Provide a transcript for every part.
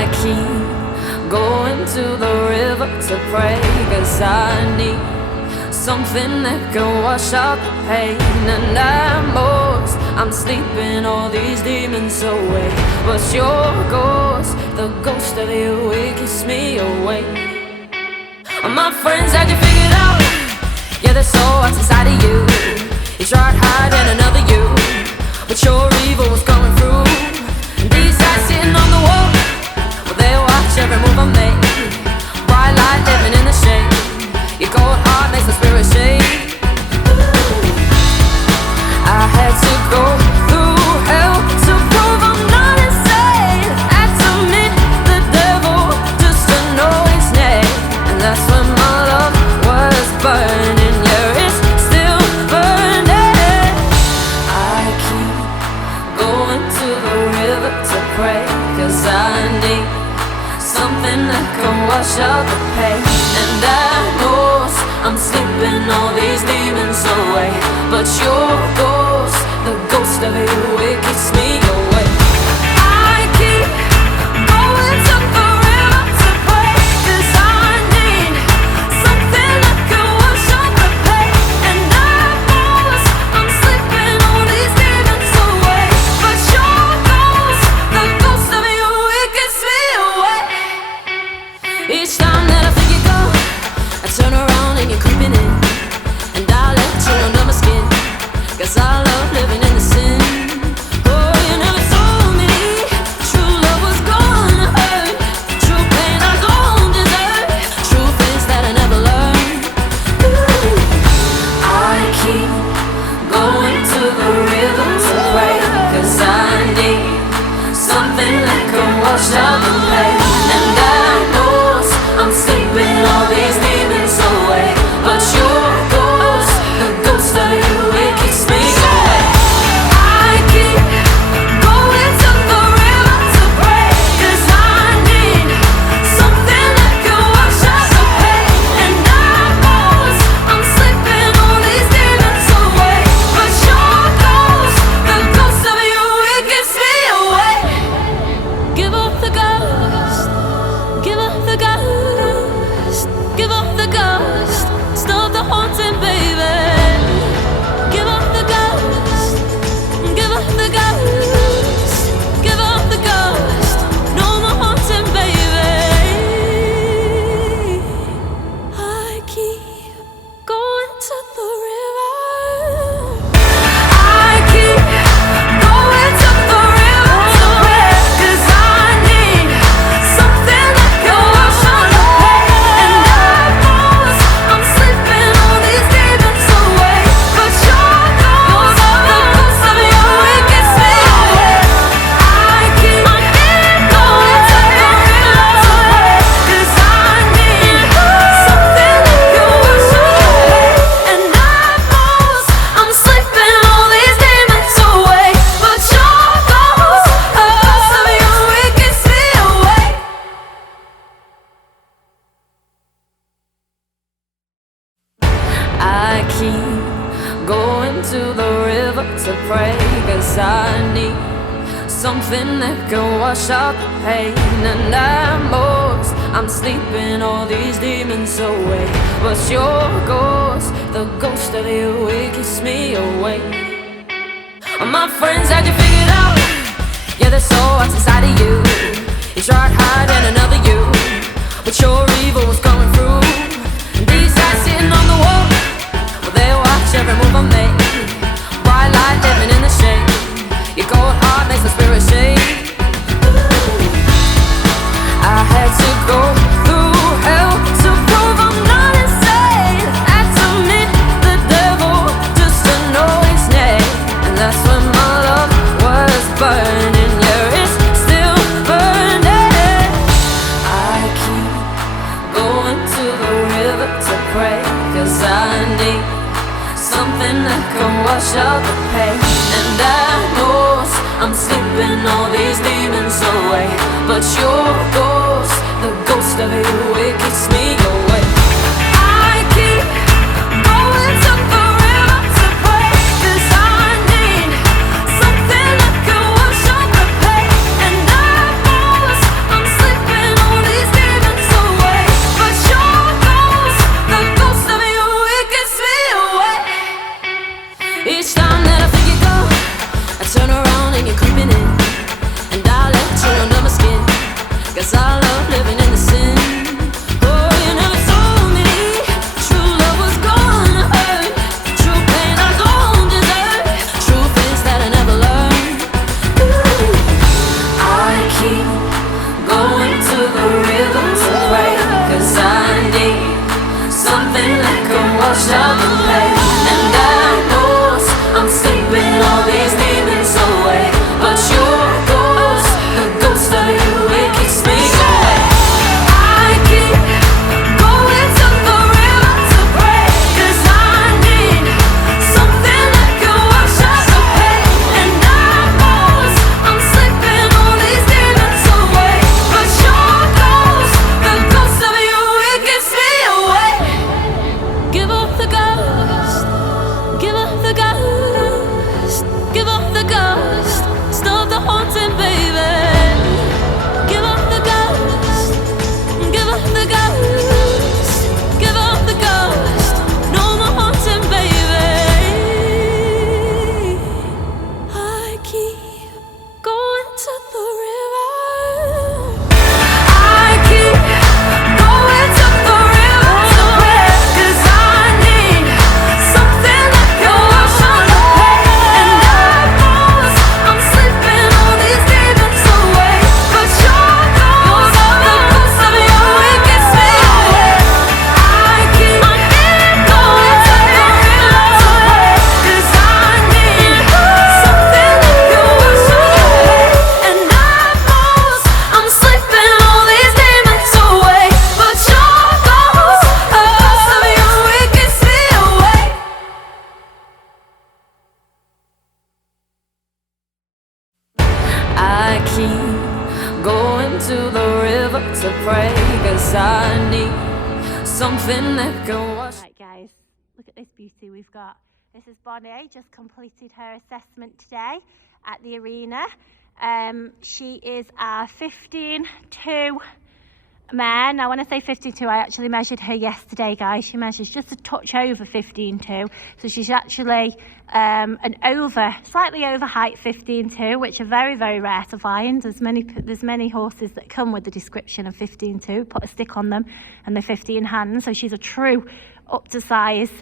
I keep going to the river to pray, 'cause I need something that can wash out the pain. And I'm sleeping all these demons away, but your ghost, the ghost of you, it keeps me awake. My friends had you figured out. Yeah, there's so much inside of you. You tried hiding another you, but your evil was coming through. And these eyes sitting on the wall, well, they watch every move I make. Bright light living in the shade. Your cold heart makes the spirit shake. I had to go through hell to prove I'm not insane. Had to meet the devil just to know his name. And that's when my love was burning. Yeah, it's still burning. I keep going to the river to pray, 'cause I need something that can wash out the pain. And I know I'm sleeping all these demons away, but your ghost, the ghost of you, it keeps me awake. I keep going to the river to pray, 'cause I need something that can wash out the pain. And I know I'm sleeping all these demons away, but your ghost, the ghost of you, it keeps me awake. Each time that I think you go, I turn around and you're creeping in, and I let you under my skin, 'cause I love living in the sin. Oh, you never told me true love was gonna hurt, true pain I don't deserve, true things that I never learned. Ooh. I keep going to the river to pray, 'cause I need something that can wash out the pain. And I know I'm sleeping all these demons away, but your ghost, the ghost of you, it keeps me awake. I keep going to the river to pray, 'cause I need something that can wash out the pain. And I know I'm sleeping all these demons away, but your ghost, the ghost of you, it keeps me awake. Give up the ghost, give up the ghost, give up the ghost, stop the haunting, baby. Give up the ghost, give up the ghost, give up the ghost, no more haunting, baby. I keep going to the river. I keep going to the river to pray, 'cause I need something that can wash out the pain. And I know I'm sleeping all these demons away, but your ghost, the ghost of you, it gets me awake. I keep going to the river to pray, 'cause I need something that can wash out the pain. And I know I'm sleeping all these demons away, but your ghost, the ghost of you, it gets me awake. I keep going to the river to pray, 'cause I need something that can wash out the pain. And I'm sleeping all these demons away, but your ghost, the ghost of you, it keeps me awake. My friends had you figured out. Yeah, there's so much inside of you. You tried hiding another you, but your evil was coming through. And these eyes sitting on the wall, well, they watch every move I make. Bright light living in the shade. Your cold heart makes the spirit shake. I had to go through hell to prove I'm not insane. Had to meet the devil just to know his name. And that's when my love was burning. Yeah, it's still burning. I keep going to the river to pray, 'cause I need something that can wash out the pain. And I know I'm sleeping all these demons away, but your ghost, the ghost of you, it keeps me awake. I keep going to the river to pray, 'cause I need something that can wash out the pain. And I know I'm sleeping 'cause I love living in the sin. Oh, you never told me true love was gonna hurt. True pain I don't deserve. Truth is that I never learned. Ooh, I keep going to the river to pray, 'cause I need something that can wash out the pain. And I know I'm sleeping all these demons away, but your ghost, the ghost of you, it keeps me away. I keep going to the river to pray, 'cause I need something that can wash out the pain. And I know I'm sleeping all these demons away, but your ghost, the ghost of you, it keeps me away. Give up the ghost, give up the ghost, give up the ghost, stop the haunting, baby. Give up the ghost, give up the ghost, give up the ghost, no more haunting, baby. I keep going to the river. I keep going to the river to pray, 'cause I need something that can wash out the pain. And I know I'm sleeping all these demons away, but your ghost, the ghost of you, it gets me away. I keep going to the river to pray, 'cause I need something that can wash out the pain. And I know I'm sleeping all these demons away, but your ghost, the ghost of you, it gets me away. I keep going to the river to pray, 'cause I need something that can wash. Right guys, look at this beauty we've got. This is Bonnie, just completed her assessment today at the arena. She is our 15-2 mare. Now when I say 15-2, I actually measured her yesterday, guys. She measures just a touch over 15-2, so she's actually slightly over height 15-2, which are very, very rare to find. There's many horses that come with the description of 15-2, put a stick on them and they're 15 hands, so she's a true up to size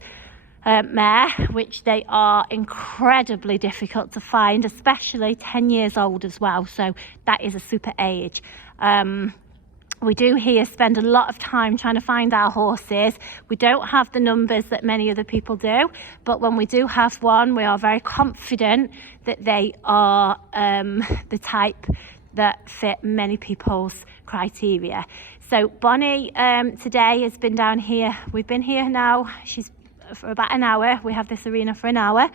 mare, which they are incredibly difficult to find, especially 10 years old as well, so that is a super age. We do here spend a lot of time trying to find our horses. We don't have the numbers that many other people do, but when we do have one, we are very confident that they are the type that fit many people's criteria. So Bonnie today has been down here. We've been here now, she's for about an hour. We have this arena for an hour.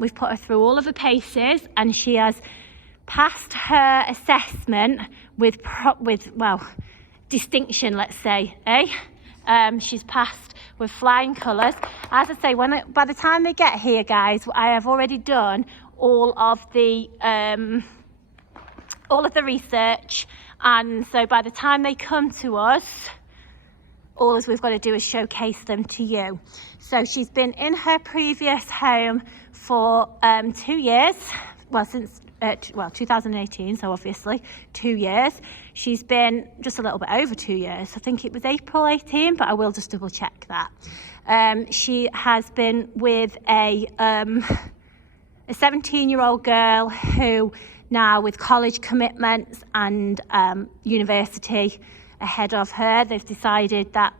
We've put her through all of the paces and she has passed her assessment with distinction, let's say, she's passed with flying colours. As I say, by the time they get here, guys, I have already done all of the research, and so by the time they come to us, all we've got to do is showcase them to you. So she's been in her previous home for 2 years, since 2018, so obviously 2 years. She's been just a little bit over 2 years. I think it was April 18, but I will just double check that. She has been with a 17-year-old girl who now, with college commitments and university ahead of her, they've decided that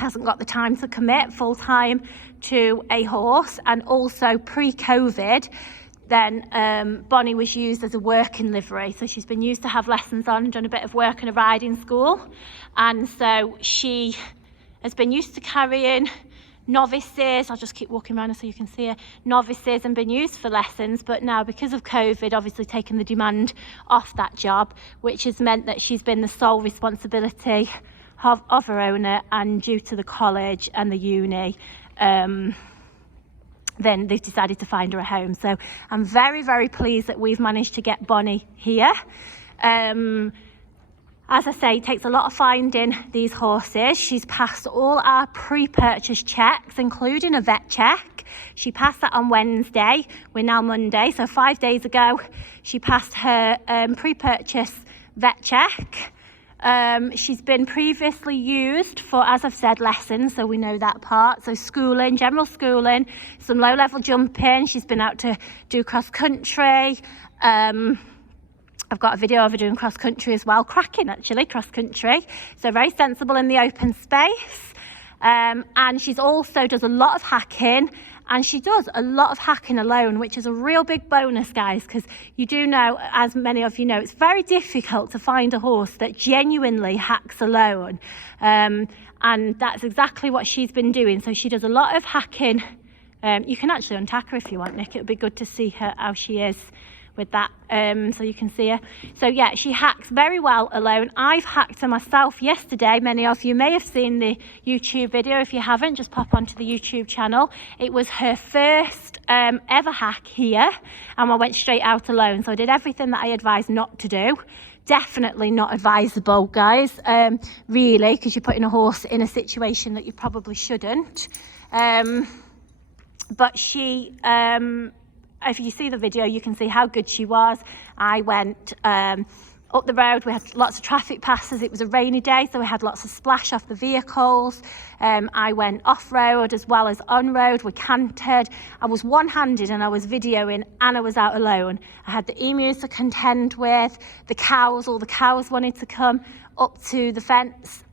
hasn't got the time to commit full-time to a horse. And also pre-COVID, then Bonnie was used as a working livery, so she's been used to have lessons on, done a bit of work in a riding school, and so she has been used to carrying novices. I'll just keep walking around so you can see her. Novices, and been used for lessons, but now because of COVID, obviously taken the demand off that job, which has meant that she's been the sole responsibility of her owner, and due to the college and the uni, then they've decided to find her a home. So I'm very, very pleased that we've managed to get Bonnie here. As I say, it takes a lot of finding these horses. She's passed all our pre-purchase checks, including a vet check. She passed that on Wednesday. We're now Monday, so 5 days ago she passed her pre-purchase vet check. She's been previously used for, as I've said, lessons, so we know that part. So schooling, general schooling, some low-level jumping. She's been out to do cross-country. I've got a video of her doing cross-country as well. Cracking, actually, cross-country. So very sensible in the open space. And she's also does a lot of hacking. And she does a lot of hacking alone, which is a real big bonus, guys, because you do know, as many of you know, it's very difficult to find a horse that genuinely hacks alone. And that's exactly what she's been doing. So she does a lot of hacking. You can actually untack her if you want, Nick. It would be good to see her how she is with that, so you can see her. So yeah, she hacks very well alone. I've hacked her myself yesterday. Many of you may have seen the YouTube video. If you haven't, just pop onto the YouTube channel. It was her first ever hack here, and I went straight out alone. So I did everything that I advised not to do. Definitely not advisable, guys, really, because you're putting a horse in a situation that you probably shouldn't. But she, if you see the video, you can see how good she was. I went up the road. We had lots of traffic passes. It was a rainy day, so we had lots of splash off the vehicles. I went off-road as well as on-road. We cantered. I was one-handed and I was videoing, and I was out alone. I had the emus to contend with, the cows. All the cows wanted to come up to the fence,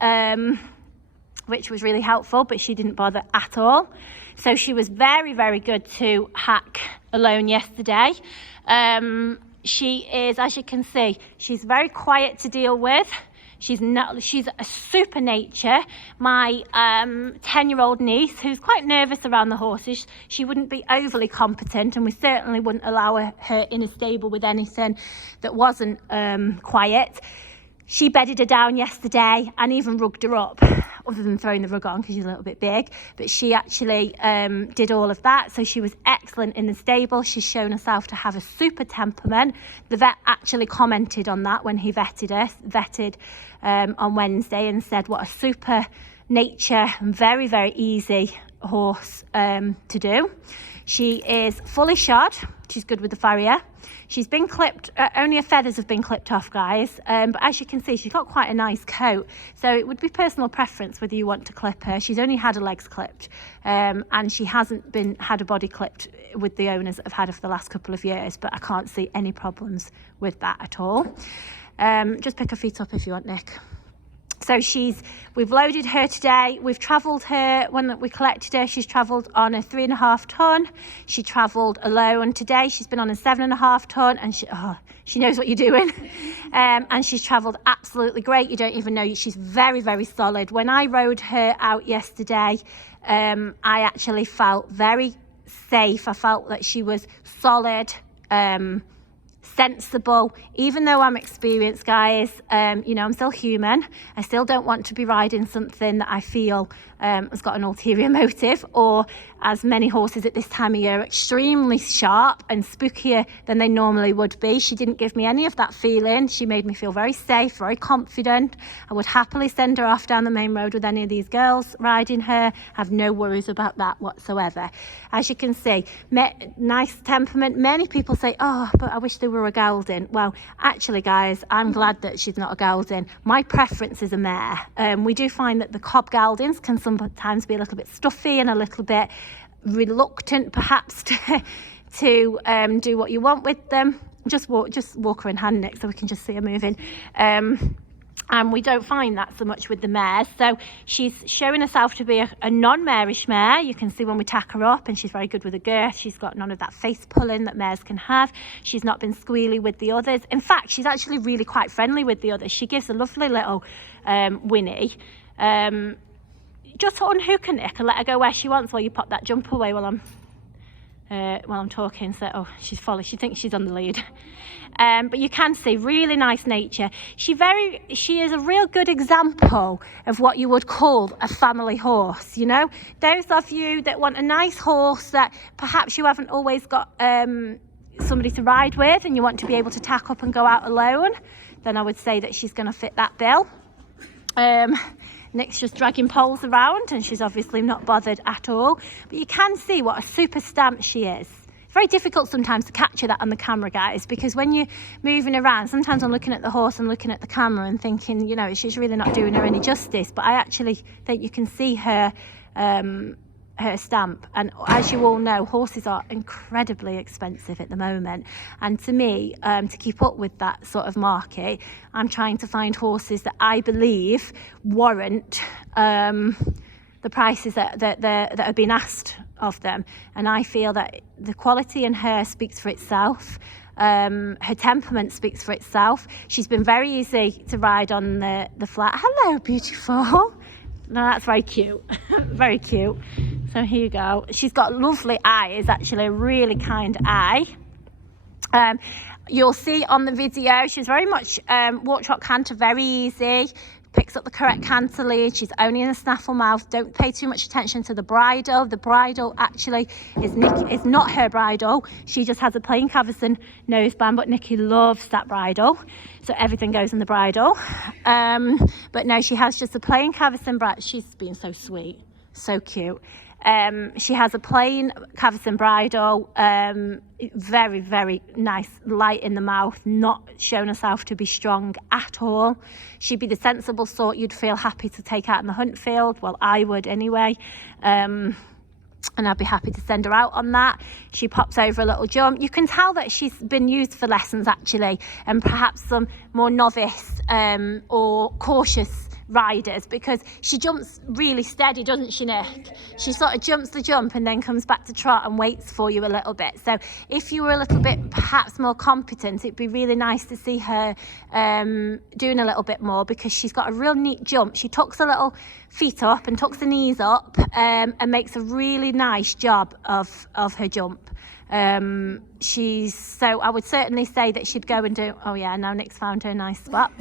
which was really helpful, but she didn't bother at all. So she was very, very good to hack alone yesterday. She is, as you can see, she's very quiet to deal with. She's a super nature. My 10-year-old niece, who's quite nervous around the horses, she wouldn't be overly competent, and we certainly wouldn't allow her in a stable with anything that wasn't quiet. She bedded her down yesterday and even rugged her up, other than throwing the rug on because she's a little bit big. But she actually did all of that. So she was excellent in the stable. She's shown herself to have a super temperament. The vet actually commented on that when he vetted on Wednesday, and said what a super nature and very, very easy horse to do. She is fully shod. She's good with the farrier. She's been clipped, only her feathers have been clipped off, guys. But as you can see, she's got quite a nice coat. So it would be personal preference whether you want to clip her. She's only had her legs clipped, and she hasn't had a body clipped with the owners that have had her for the last couple of years. But I can't see any problems with that at all. Just pick her feet up if you want, Nick. So we've loaded her today. We've travelled her, when we collected her, she's travelled on a 3.5 tonne. She travelled alone today. She's been on a 7.5 tonne, and she knows what you're doing. And she's travelled absolutely great. You don't even know. She's very, very solid. When I rode her out yesterday, I actually felt very safe. I felt that she was solid, sensible. Even though I'm experienced, guys, you know, I'm still human. I still don't want to be riding something that I feel has got an ulterior motive, or, as many horses at this time of year, extremely sharp and spookier than they normally would be. She didn't give me any of that feeling. She made me feel very safe, very confident. I would happily send her off down the main road with any of these girls riding her. Have no worries about that whatsoever. As you can see, nice temperament. Many people say, oh, but I wish they were a gelding. Well, actually, guys, I'm glad that she's not a gelding. My preference is a mare. We do find that the cob geldings can sometimes be a little bit stuffy and a little bit reluctant, perhaps, to do what you want with them. Just walk her in hand, Nick, so we can just see her moving. And we don't find that so much with the mares. So she's showing herself to be a non-marish mare. You can see when we tack her up, and she's very good with a girth. She's got none of that face pulling that mares can have. She's not been squealy with the others. In fact, she's actually really quite friendly with the others. She gives a lovely little whinny. Just unhook her, Nick, and let her go where she wants while you pop that jump away while I'm talking. So, she's following. She thinks she's on the lead. But you can see, really nice nature. She is a real good example of what you would call a family horse, you know. Those of you that want a nice horse that perhaps you haven't always got somebody to ride with, and you want to be able to tack up and go out alone, then I would say that she's going to fit that bill. Nick's just dragging poles around, and she's obviously not bothered at all. But you can see what a super stamp she is. very difficult sometimes to capture that on the camera, guys, because when you're moving around, sometimes I'm looking at the horse and looking at the camera and thinking, you know, she's really not doing her any justice. But I actually think you can see her her stamp. And as you all know, horses are incredibly expensive at the moment, and to me, to keep up with that sort of market, I'm trying to find horses that I believe warrant the prices that have been asked of them. And I feel that the quality in her speaks for itself. Her temperament speaks for itself. She's been very easy to ride on the flat. Hello, beautiful. No, that's very cute. Very cute. So here you go. She's got lovely eyes, actually, a really kind eye. You'll see on the video, she's very much walk, trot, canter, very easy. Picks up the correct canter lead. She's only in a snaffle mouth. Don't pay too much attention to the bridle. The bridle actually is not her bridle. She just has a plain Cavison noseband, but Nikki loves that bridle, so everything goes in the bridle. But no, she has just a plain Cavison bridle. She's being so sweet, so cute. She has a plain Cavison bridle, very, very nice, light in the mouth, not shown herself to be strong at all. She'd be the sensible sort you'd feel happy to take out in the hunt field. Well, I would anyway. And I'd be happy to send her out on that. She pops over a little jump. You can tell that she's been used for lessons, actually, and perhaps some more novice or cautious riders, because she jumps really steady, doesn't she, Nick? She sort of jumps the jump and then comes back to trot and waits for you a little bit. So if you were a little bit perhaps more competent, it'd be really nice to see her doing a little bit more, because she's got a real neat jump. She tucks her little feet up and tucks the knees up and makes a really nice job of her jump. So I would certainly say that she'd go and do, oh yeah, now Nick's found her nice spot.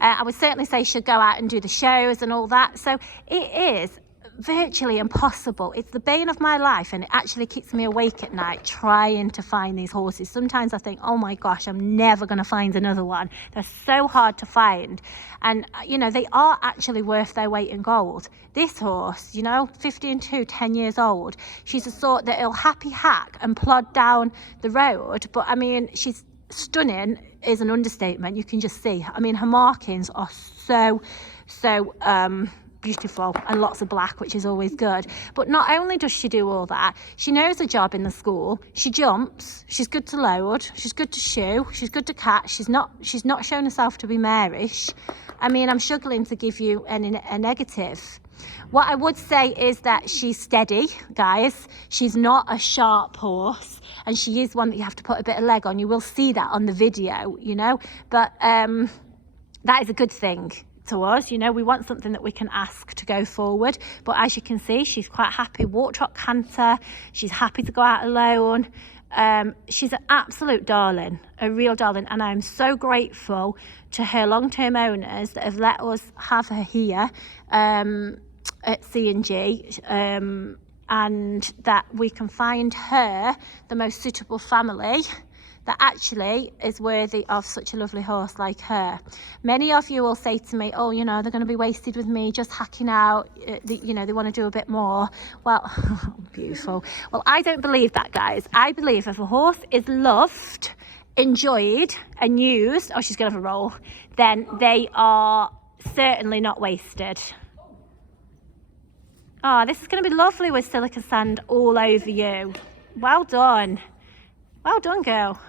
I would certainly say she'd go out and do the shows and all that. So it is virtually impossible. It's the bane of my life, and it actually keeps me awake at night trying to find these horses. Sometimes I think, oh my gosh, I'm never going to find another one. They're so hard to find, and you know, they are actually worth their weight in gold. This horse, you know, 15-2, 10 years old, she's a sort that will happy hack and plod down the road, but I mean, she's stunning is an understatement. You can just see, I mean, her markings are so beautiful, and lots of black, which is always good. But not only does she do all that, she knows her job in the school. She jumps, she's good to load, she's good to shoe, she's good to catch. She's not shown herself to be marish. I mean, I'm struggling to give you a negative. What I would say is that she's steady, guys. She's not a sharp horse, and she is one that you have to put a bit of leg on. You will see that on the video, you know, but that is a good thing to us. You know, we want something that we can ask to go forward. But as you can see, she's quite happy, walk, trot, canter. She's happy to go out alone. She's an absolute darling, a real darling, and I'm so grateful to her long-term owners that have let us have her here at CnG, and that we can find her the most suitable family that actually is worthy of such a lovely horse like her. Many of you will say to me, oh, you know, they're going to be wasted with me just hacking out, you know, they want to do a bit more. Well, beautiful. Well, I don't believe that, guys. I believe if a horse is loved, enjoyed and used, oh, she's going to have a roll, then they are certainly not wasted. Oh, this is going to be lovely with silica sand all over you. Well done. Well done, girl.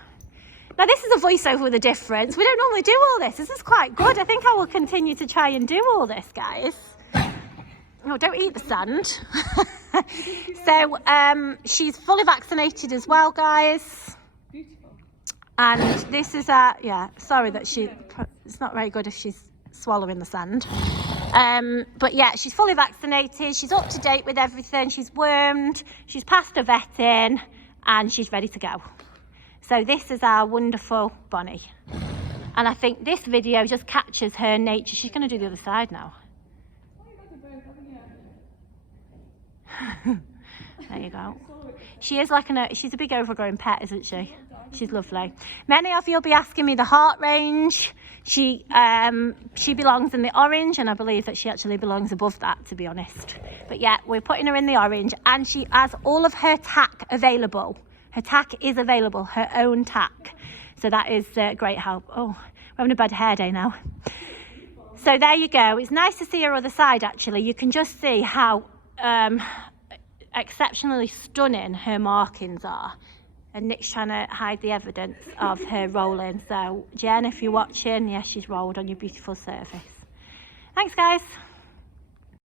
Now, this is a voiceover with a difference. We don't normally do all this. This is quite good. I think I will continue to try and do all this, guys. Oh, don't eat the sand. So, she's fully vaccinated as well, guys. Beautiful. And this is yeah, sorry that it's not very good if she's swallowing the sand. But yeah, she's fully vaccinated. She's up to date with everything. She's wormed. She's passed her vetting, and she's ready to go. So this is our wonderful Bonnie. And I think this video just captures her nature. She's going to do the other side now. There you go. She is like she's a big overgrown pet, isn't she? She's lovely. Many of you will be asking me the heart range. She belongs in the orange, and I believe that she actually belongs above that, to be honest. But yeah, we're putting her in the orange, and she has all of her tack available. Her tack is available, her own tack. So that is great help. Oh, we're having a bad hair day now. So there you go. It's nice to see her other side, actually. You can just see how exceptionally stunning her markings are. And Nick's trying to hide the evidence of her rolling. So Jen, if you're watching, yes, she's rolled on your beautiful surface. Thanks, guys.